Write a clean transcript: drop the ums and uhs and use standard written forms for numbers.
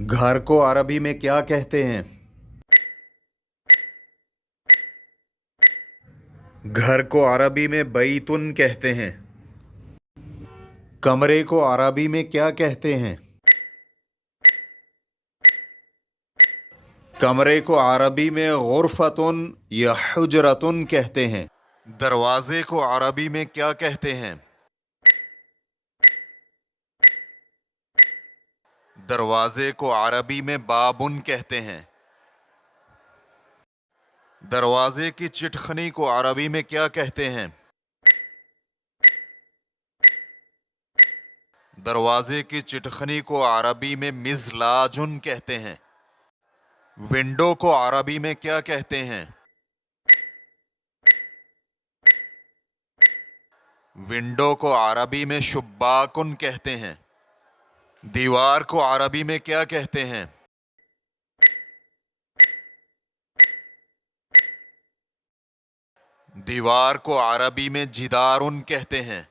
گھر کو عربی میں کیا کہتے ہیں؟ گھر کو عربی میں بیتن کہتے ہیں۔ کمرے کو عربی میں کیا کہتے ہیں؟ کمرے کو عربی میں غرفتن یا حجرتن کہتے ہیں۔ دروازے کو عربی میں کیا کہتے ہیں؟ دروازے کو عربی میں بابن کہتے ہیں۔ دروازے کی چٹخنی کو عربی میں کیا کہتے ہیں؟ دروازے کی چٹخنی کو عربی میں مزلاجن کہتے ہیں۔ ونڈو کو عربی میں کیا کہتے ہیں؟ ونڈو کو عربی میں شباکن کہتے ہیں۔ دیوار کو عربی میں کیا کہتے ہیں؟ دیوار کو عربی میں جدارن کہتے ہیں۔